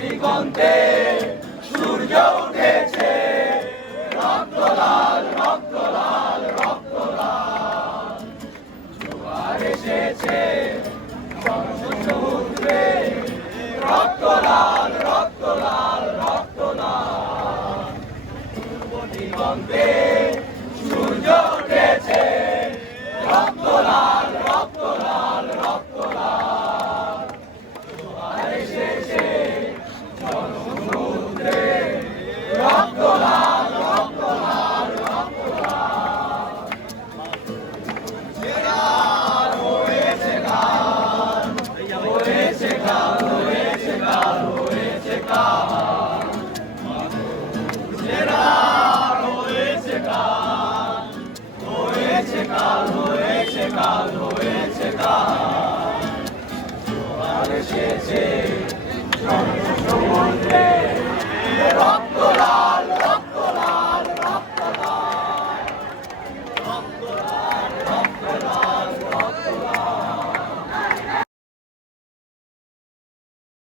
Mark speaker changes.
Speaker 1: দিগন্তে সূর্য উঠেছে রক্তলাল রক্তলাল রক্তলাল জোয়ার এসেছে সমুদ্রে রক্তলাল। রক্তলাল রক্তলাল পূর্ব দিগন্তে Rock the line, rock the line, rock the line.